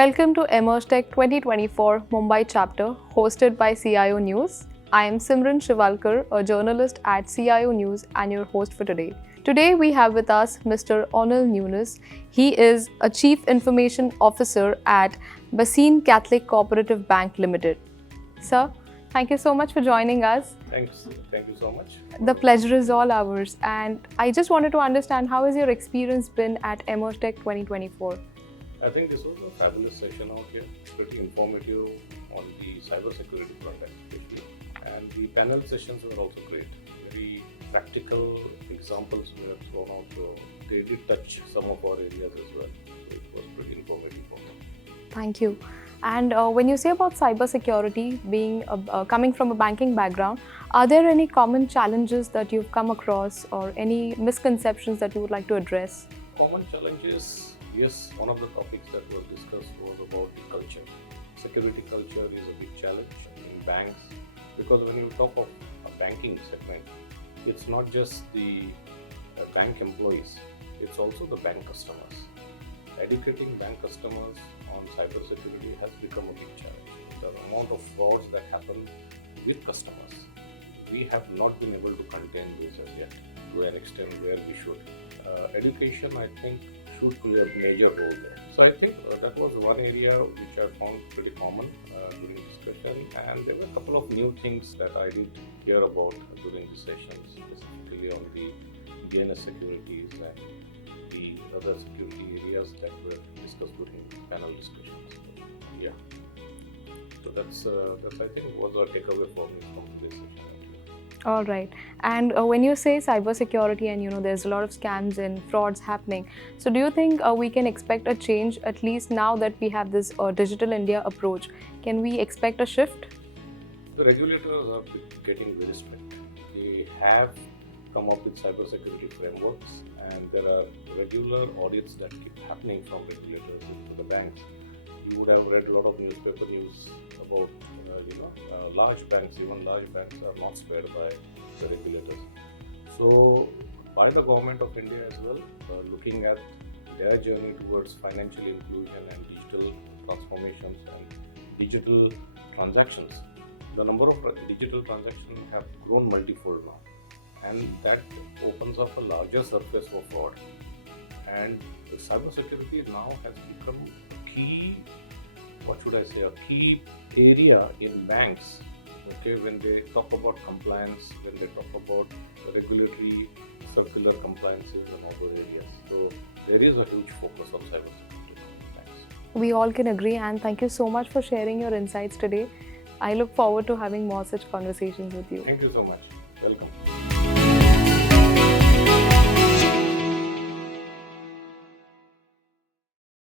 Welcome to EmergeTech 2024 Mumbai chapter hosted by CIO News. I am Simran Shivalkar, a journalist at CIO News and your host for today. Today we have with us Mr. Onil Nunes. He is a Chief Information Officer at Bassein Catholic Co-Operative Bank Limited. Sir, thank you so much for joining us. Thanks. Thank you so much. The pleasure is all ours. And I just wanted to understand, how has your experience been at EmergeTech 2024? I think this was a fabulous session out here, pretty informative on the cybersecurity front especially. And the panel sessions were also great. Very practical examples were thrown out, so they did touch some of our areas as well. So it was pretty informative for me. Thank you. And when you say about cybersecurity, being coming from a banking background, are there any common challenges that you've come across or any misconceptions that you would like to address? Common challenges, yes, one of the topics that was discussed was about the culture. Security culture is a big challenge in banks because when you talk of a banking segment, it's not just the bank employees, it's also the bank customers. Educating bank customers on cybersecurity has become a big challenge. The amount of frauds that happen with customers, we have not been able to contain those as yet to an extent where we should. Education, I think, should play a major role there. So I think that was one area which I found pretty common during discussion, and there were a couple of new things that I did hear about during the sessions, specifically on the DNS securities and the other security areas that were discussed during panel discussions. Yeah. So that's I think was a takeaway for me from today's session. All right. And when you say cybersecurity and there's a lot of scams and frauds happening, so do you think we can expect a change, at least now that we have this Digital India approach? Can we expect a shift? The regulators are getting very strict. They have come up with cybersecurity frameworks, and there are regular audits that keep happening from regulators into the banks. You would have read a lot of newspaper news about large banks. Even large banks are not spared by the regulators. So by the government of India as well, looking at their journey towards financial inclusion and digital transformations and digital transactions, the number of digital transactions have grown multifold now, and that opens up a larger surface for fraud. And cybersecurity now has become a key, a key area in banks. Okay, when they talk about compliance, when they talk about regulatory circular compliances and all those areas. So there is a huge focus on cybersecurity in banks. We all can agree, and thank you so much for sharing your insights today. I look forward to having more such conversations with you. Thank you so much. Welcome.